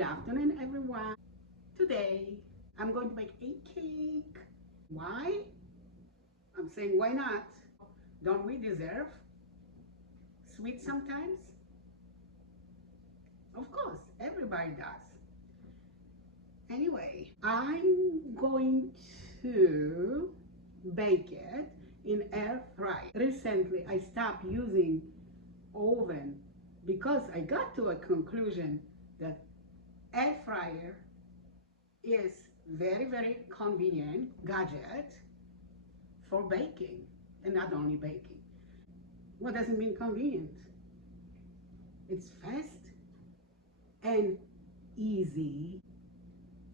Good afternoon, everyone. Today, I'm going to make a cake. Why? I'm saying why not? Don't we deserve sweet sometimes? Of course, everybody does. Anyway, I'm going to bake it in air fryer. Recently, I stopped using oven because I got to a conclusion that air fryer is very convenient gadget for baking, and not only baking. What does it mean convenient? It's fast and easy.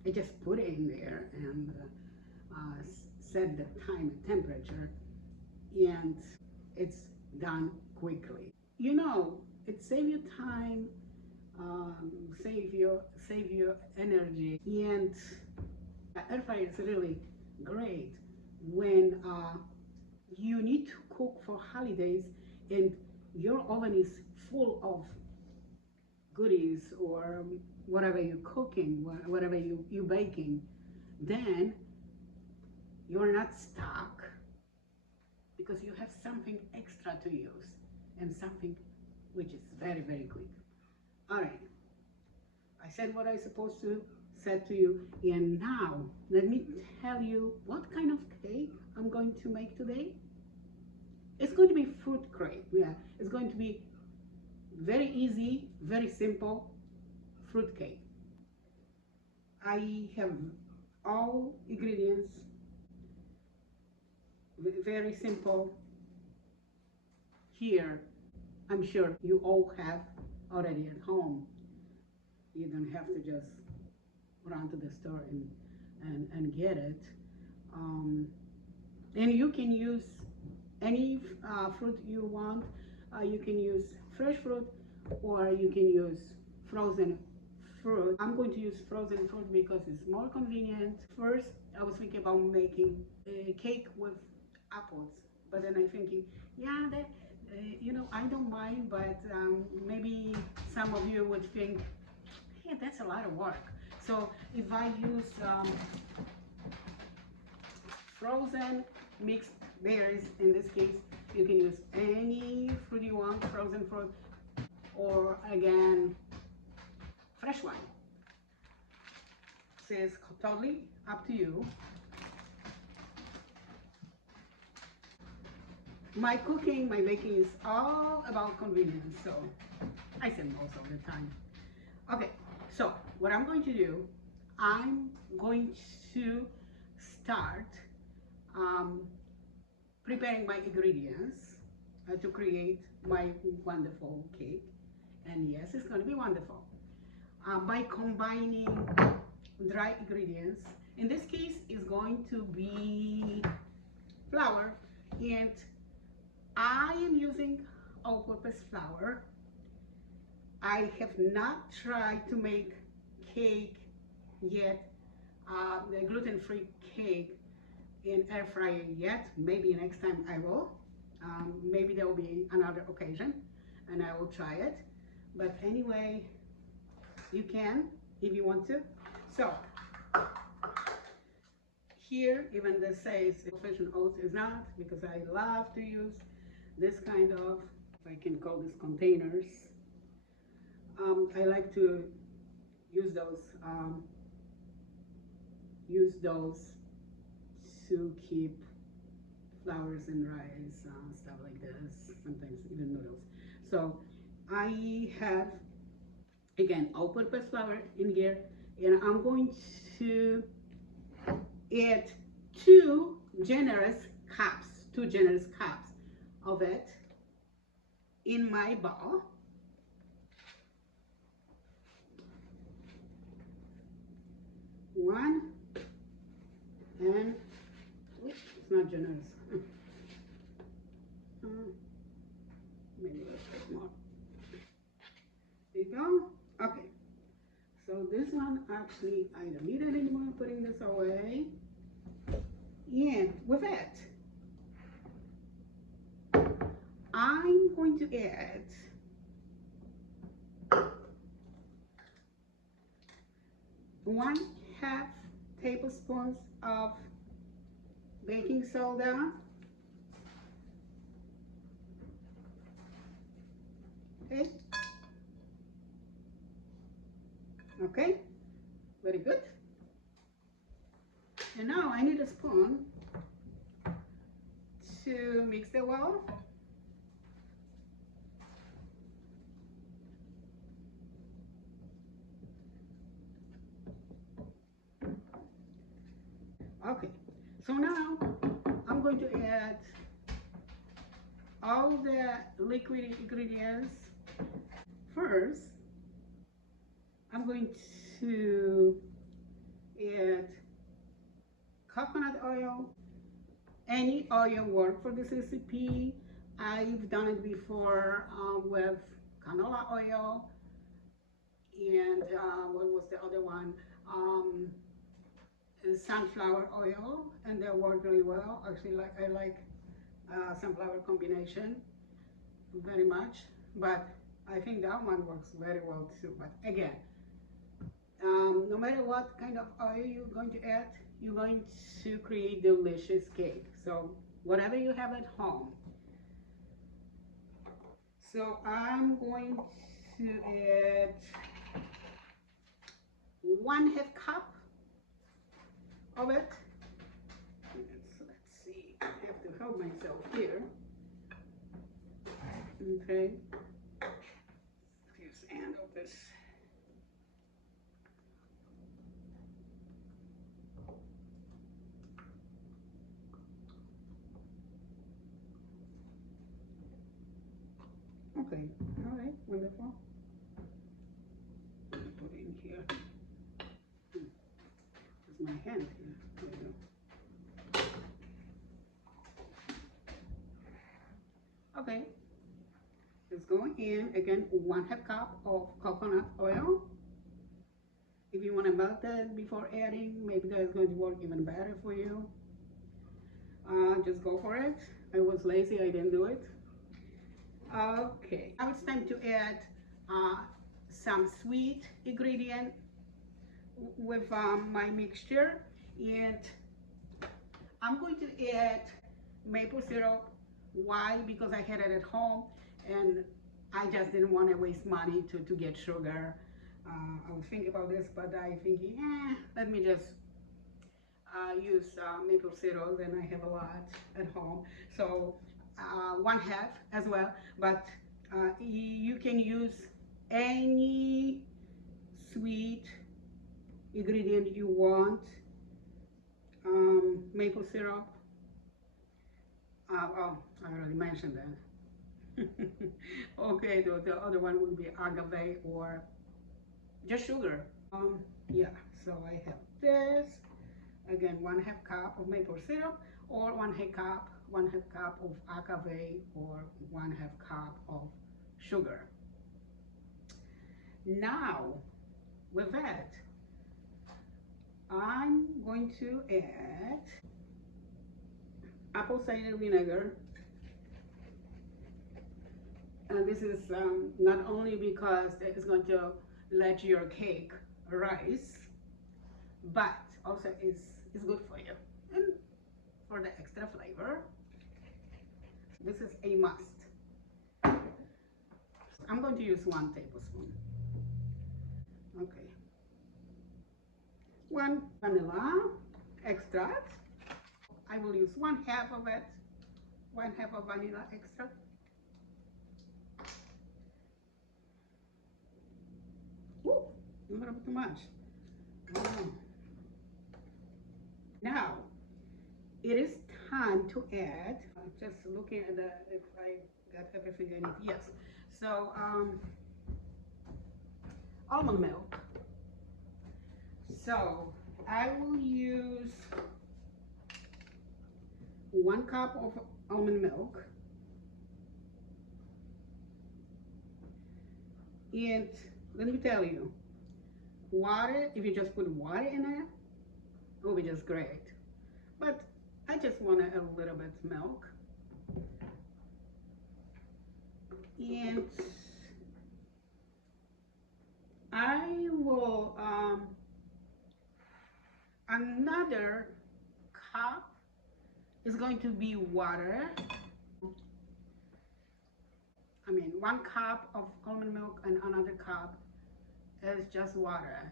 I just put it in there and set the time and temperature, and it's done quickly. You know, it saves you time, save your energy, and air fryer is really great when you need to cook for holidays and your oven is full of goodies or whatever you're cooking, whatever you're baking, then you're not stuck because you have something extra to use and something which is very quick. All right, I said what I supposed to said to you, and now let me tell you what kind of cake I'm going to make today. It's going to be fruit cake. Yeah, it's going to be very easy, very simple fruit cake. I have all ingredients, very simple here. I'm sure you all have already at home. You don't have to just run to the store and get it. And you can use any fruit you want. You can use fresh fruit or you can use frozen fruit. I'm going to use frozen fruit because it's more convenient. First, I was thinking about making a cake with apples, but then I'm thinking, yeah, you know, I don't mind, but maybe some of you would think, hey, that's a lot of work. So if I use frozen mixed berries, in this case, you can use any fruit you want, frozen fruit, or again, fresh one. So it's totally up to you. My cooking, my baking is all about convenience, so I say most of the time. Okay, so what I'm going to do, I'm going to start preparing my ingredients to create my wonderful cake. And yes, it's going to be wonderful. By combining dry ingredients, in this case, is going to be flour, and I am using all-purpose flour. I have not tried to make cake yet, the gluten-free cake in air fryer yet. Maybe next time I will. Maybe there will be another occasion and I will try it. But anyway, you can if you want to. So here, even this says sufficient oats is not, because I love to use this kind of, if I can call this containers. I like to use those to keep flours and rice, stuff like this, sometimes even noodles. So I have, again, all-purpose flour in here, and I'm going to add two generous cups of it in my bowl. One, and oops, it's not generous. Maybe let's take more. There you go. Okay. So this one, actually, I don't need it anymore. I'm putting this away. And with it, I'm going to add 1/2 tablespoons of baking soda. Okay. Okay, very good. And now I need a spoon to mix the well. Okay, so now I'm going to add all the liquid ingredients. First, I'm going to add coconut oil. Any oil work for this recipe. I've done it before with canola oil and what was the other one? Sunflower oil, and they work really well. Actually, I like sunflower combination very much, but I think that one works very well too. But again, no matter what kind of oil you're going to add, you're going to create delicious cake. So whatever you have at home. So I'm going to add 1/2 cup of it. Let's see, I have to help myself here. Okay, this end of this. Okay, all right, wonderful. Put it in here. It's my hand here. There we go. Okay, it's going in again. 1/2 cup of coconut oil. If you want to melt it before adding, maybe that's going to work even better for you. Just go for it. I was lazy, I didn't do it. Okay, now it's time to add some sweet ingredient with my mixture, and I'm going to add maple syrup. Why? Because I had it at home and I just didn't want to waste money to get sugar. I was thinking about this, but I thinking, let me just use maple syrup, and I have a lot at home. So 1/2 as well, but you can use any sweet ingredient you want. Maple syrup. Oh, I already mentioned that. Okay, the other one would be agave or just sugar. Yeah, so I have this. Again, 1/2 cup of maple syrup, or 1/2 cup of agave, or 1/2 cup of sugar. Now, with that, I'm going to add apple cider vinegar. And this is not only because it's going to let your cake rise, but also it's good for you and for the extra flavor. This is a must. I'm going to use 1 tablespoon. Okay. 1 vanilla extract. I will use 1/2 of it. 1/2 of vanilla extract. Ooh, a little bit too much. Oh. Now, it is time to add, just looking at if I got everything I need. Yes. So, almond milk. So, I will use 1 cup of almond milk. And let me tell you, water, if you just put water in it, it will be just great. But I just want a little bit of milk. And I will Another cup is going to be water. I mean, 1 cup of almond milk and another cup is just water.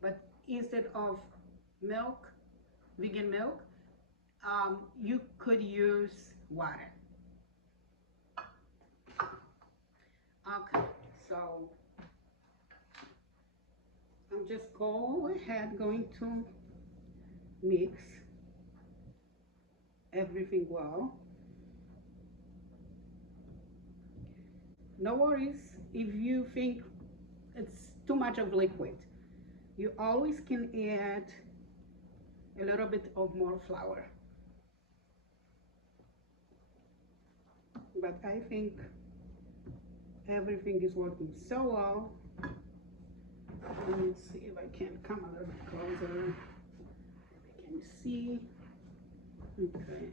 But instead of milk, vegan milk, you could use water. Okay, so I'm just going to mix everything well. No worries if you think it's too much of liquid. You always can add a little bit of more flour. But I think everything is working so well. Let me see if I can come a little bit closer. I can see. Okay.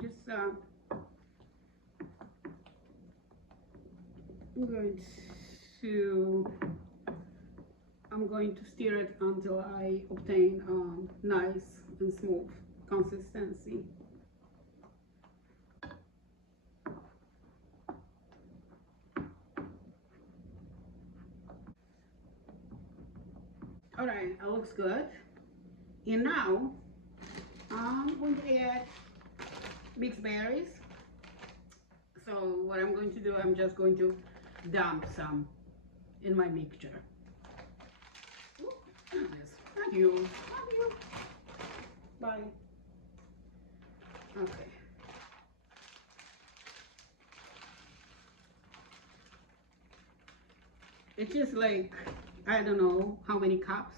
Just I'm going to stir it until I obtain a nice and smooth consistency. All right, it looks good. And now I'm going to add mixed berries. So what I'm going to do, I'm just going to dump some in my mixture. Ooh, not you, not you. Bye. Okay. It's just like, I don't know how many cups,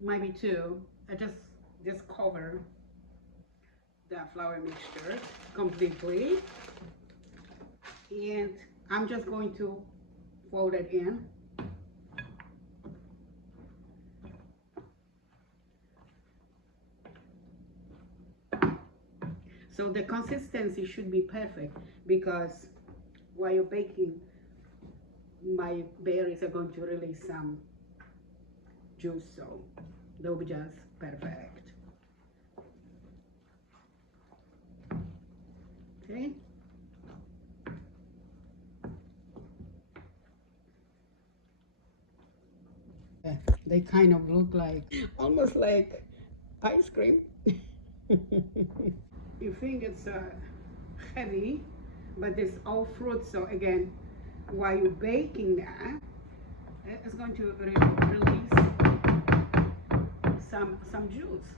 maybe 2. I just cover the flour mixture completely, and I'm just going to fold it in. So the consistency should be perfect, because while you're baking, my berries are going to release some juice, so they'll be just perfect. Okay. They kind of look like, almost like ice cream. You think it's heavy, but it's all fruit, so again, while you're baking that, it's going to release some juice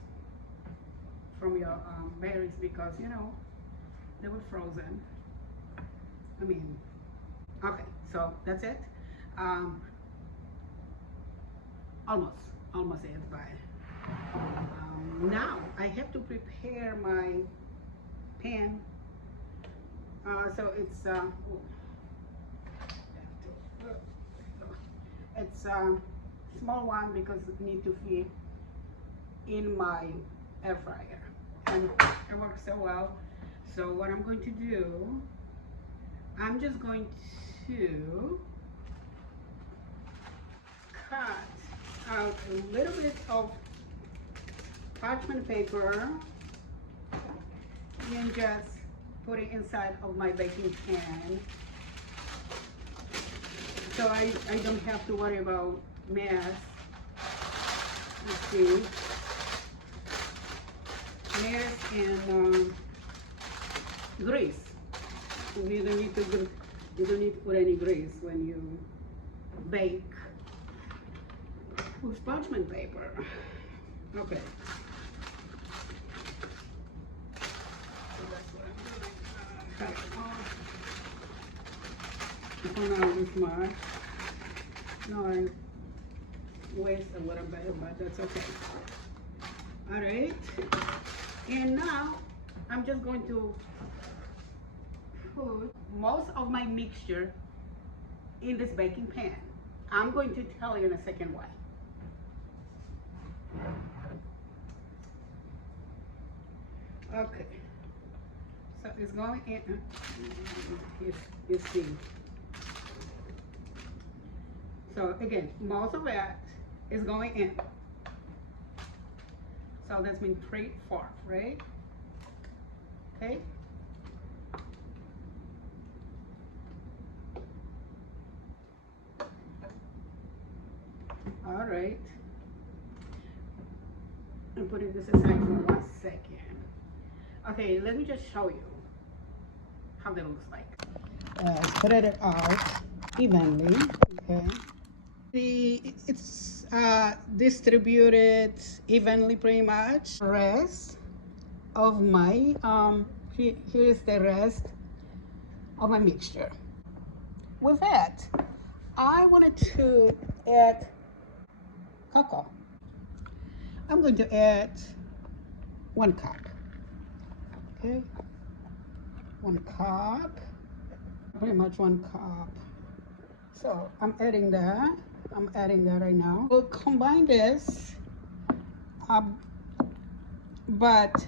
from your berries, because you know they were frozen. I mean, okay, so that's it. Almost it. But now I have to prepare my pan. So it's it's a small one, because it needs to fit in my air fryer, and it works so well. So what I'm going to do, I'm just going to cut out a little bit of parchment paper and just put it inside of my baking pan, so I don't have to worry about mess. Let's see, mess and grease. You don't need to put any grease when you bake with parchment paper. Okay. So that's what I'm doing. Cut it off. For now, this much. No, I waste a little bit, but that's okay. All right. And now I'm just going to put most of my mixture in this baking pan. I'm going to tell you in a second why. Okay, So it's going in. You see. So again, most of it is going in. So that's mean 3/4, right? Okay. All right. I'm putting this aside for 1 second. Okay, let me just show you how that looks like. Spread it out evenly. Okay. It's distributed evenly pretty much. Rest of my here's the rest of my mixture. With that, I wanted to add cocoa. I'm going to add 1 cup. Okay, 1 cup, pretty much 1 cup. So I'm adding that. I'm adding that right now. We'll combine this, but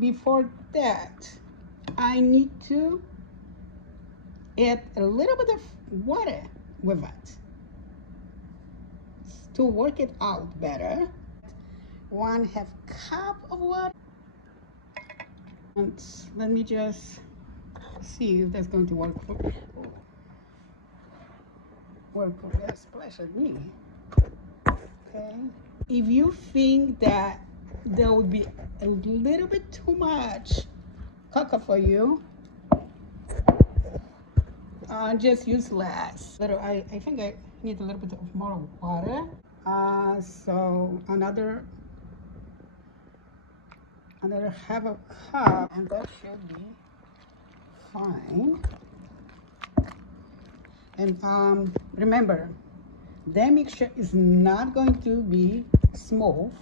before that, I need to add a little bit of water with it to work it out better. 1/2 cup of water. And let me just see if that's going to work for that splash at me. Okay. If you think that there would be a little bit too much cocoa for you, just use less. I think I need a little bit of more water. So another 1/2 cup, and that should be fine. And remember, the mixture is not going to be smooth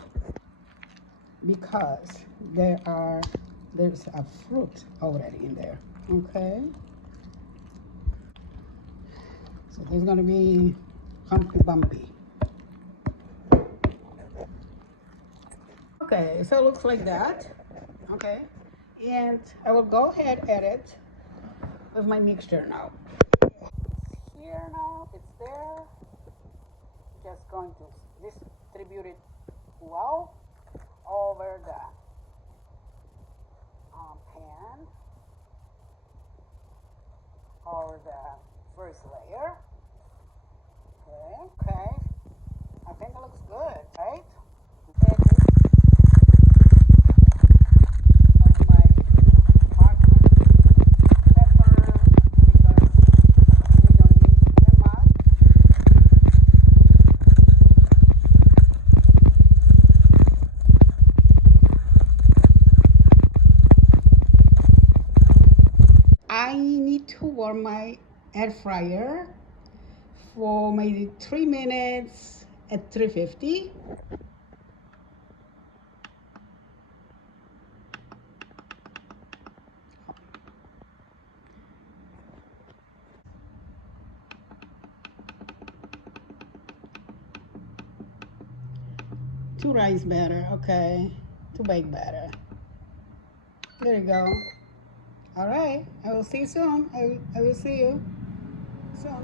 because there's a fruit already in there. Okay, so there's going to be humpy bumpy. Okay, so it looks like that. Okay, and I will go ahead and add it with my mixture now. Here now, it's there. Just going to distribute it well over the pan, over the first layer. Okay, I think it looks good, right? I need to warm my air fryer for maybe 3 minutes at 350. To rise better, okay. To bake better. There you go. All right, I will see you soon. I will see you soon.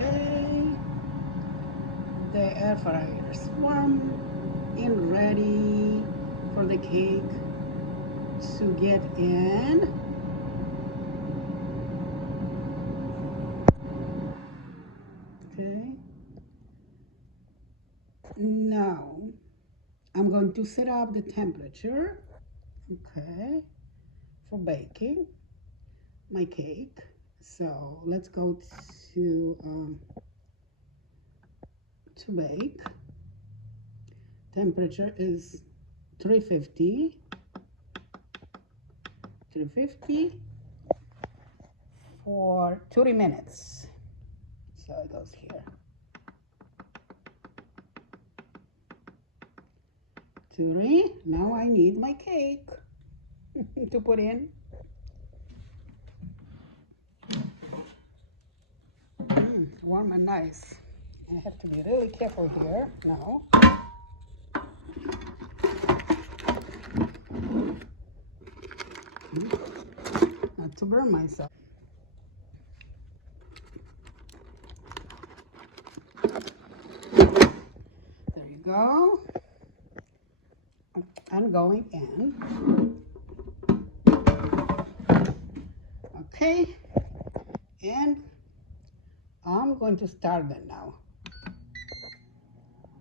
Okay, the air fryer is warm and ready for the cake to get in. Okay, now I'm going to set up the temperature, okay, for baking my cake. So let's go to bake. Temperature is 350 for 30 minutes. So it goes here. 30. Now I need my cake to put in. Warm and nice. I have to be really careful here now. not to burn myself. There you go. I'm going in. Okay, and I'm going to start it now.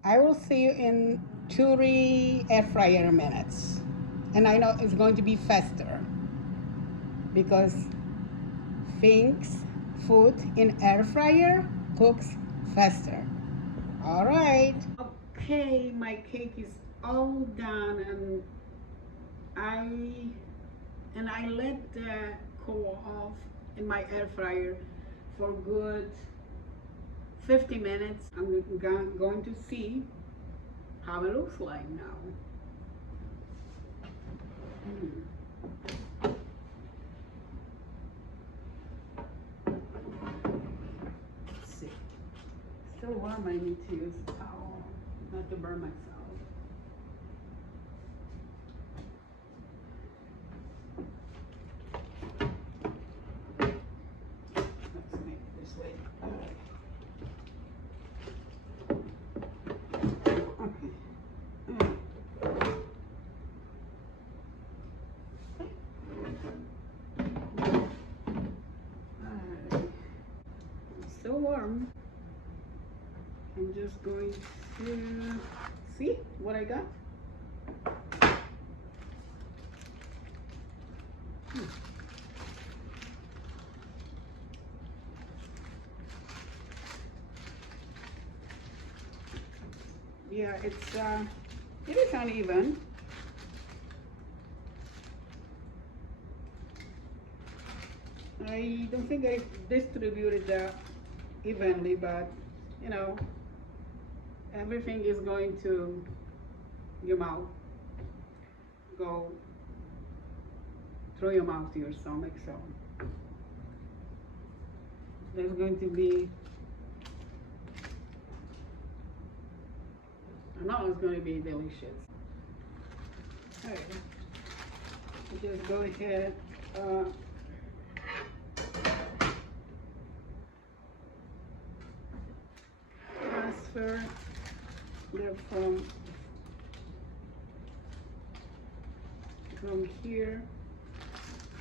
I will see you in 2 air fryer minutes. And I know it's going to be faster because things, food in air fryer cooks faster. All right. Okay, my cake is all done, I I let that cool off in my air fryer for good 50 minutes. I'm going to see how it looks like now. Let's see. Still warm, I need to use a towel, not to burn myself. Let's make it this way. Still warm. I'm just going to see what I got. Yeah, it is uneven. I don't think I distributed that evenly, but you know, everything is going to your mouth, go through your mouth to your stomach. So there's going to be, I know it's going to be delicious. All right, just go ahead. Transfer that from here.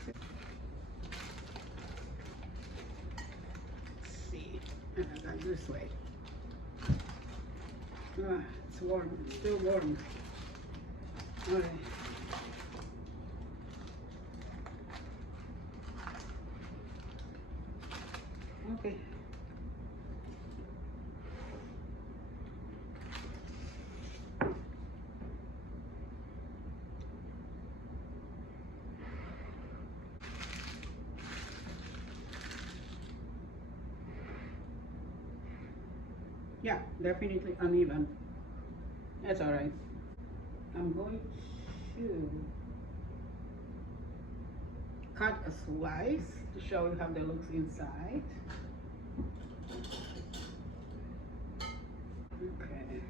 Let's see, and I got this way. It's warm, still warm. All right. Okay. Yeah, definitely uneven. That's all right. I'm going to cut a slice to show you how that looks inside. Okay.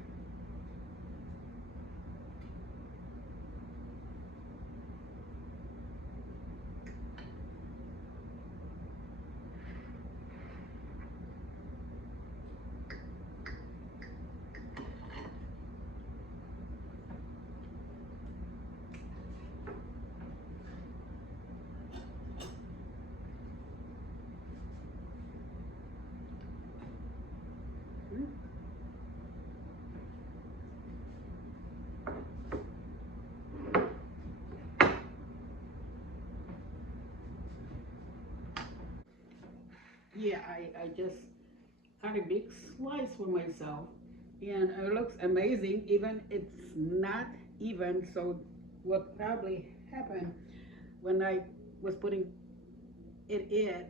Yeah, I just cut a big slice for myself, and it looks amazing, even it's not even. So what probably happened when I was putting it in,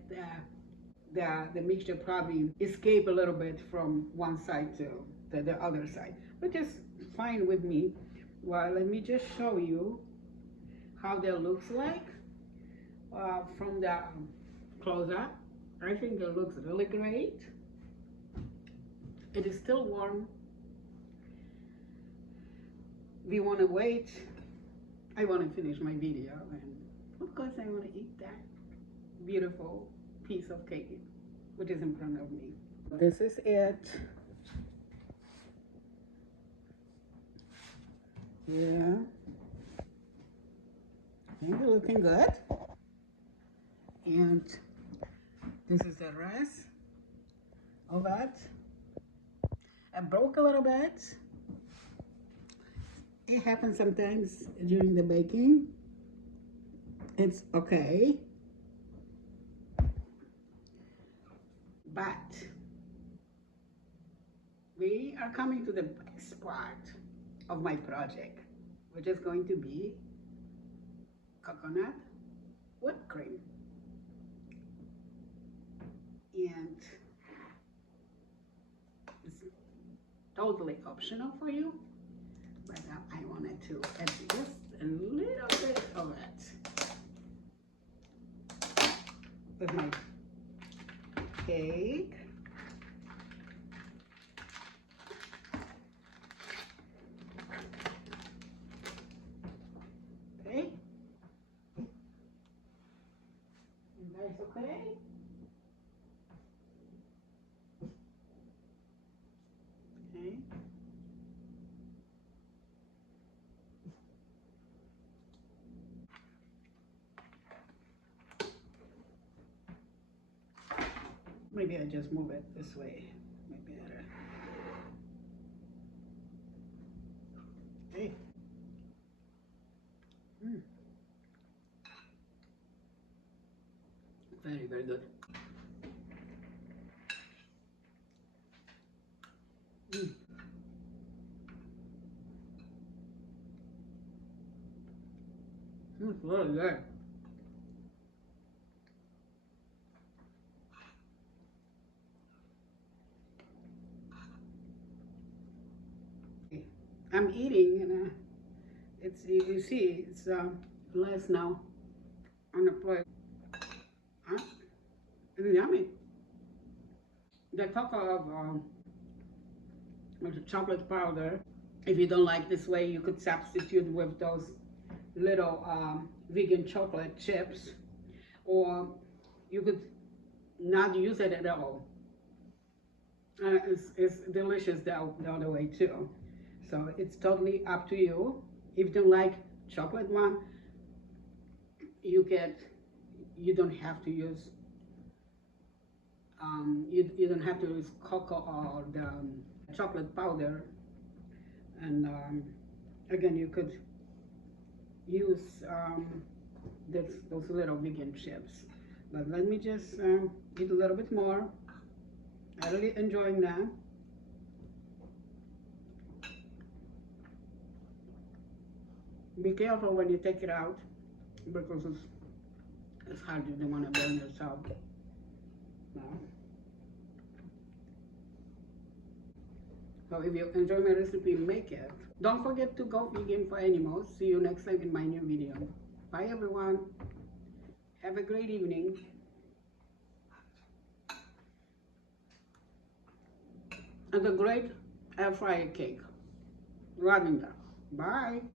the mixture probably escaped a little bit from one side to the other side, which is fine with me. Well, let me just show you how that looks like from the close up. I think it looks really great. It is still warm. We want to wait. I want to finish my video, and of course I to eat that beautiful piece of cake which is in front of me. This is it. Yeah, I think it's looking good. And this is the rest of it. I broke a little bit. It happens sometimes during the baking. It's okay. But we are coming to the best part of my project, which is going to be coconut whipped cream. And it's totally optional for you, but I wanted to add just a little bit of it with my cake. Okay, and that's okay. Okay. Maybe I just move it this way. Maybe better. Okay. Very, very good. It's really good. I'm eating, and it's, you see, it's less now on the plate. Huh? It's yummy. The cocoa of the chocolate powder, if you don't like this way, you could substitute with those little vegan chocolate chips, or you could not use it at all. It's delicious the other way too. So it's totally up to you. If you don't like chocolate one, you don't have to use you don't have to use cocoa or the chocolate powder. And again, you could use those little vegan chips. But let me just eat a little bit more. I'm really enjoying that. Be careful when you take it out, because it's hard. You don't want to burn yourself. No. So if you enjoy my recipe, make it. Don't forget to go vegan for animals. See you next time in my new video. Bye everyone. Have a great evening. And a great air fryer cake. Lavender. Bye.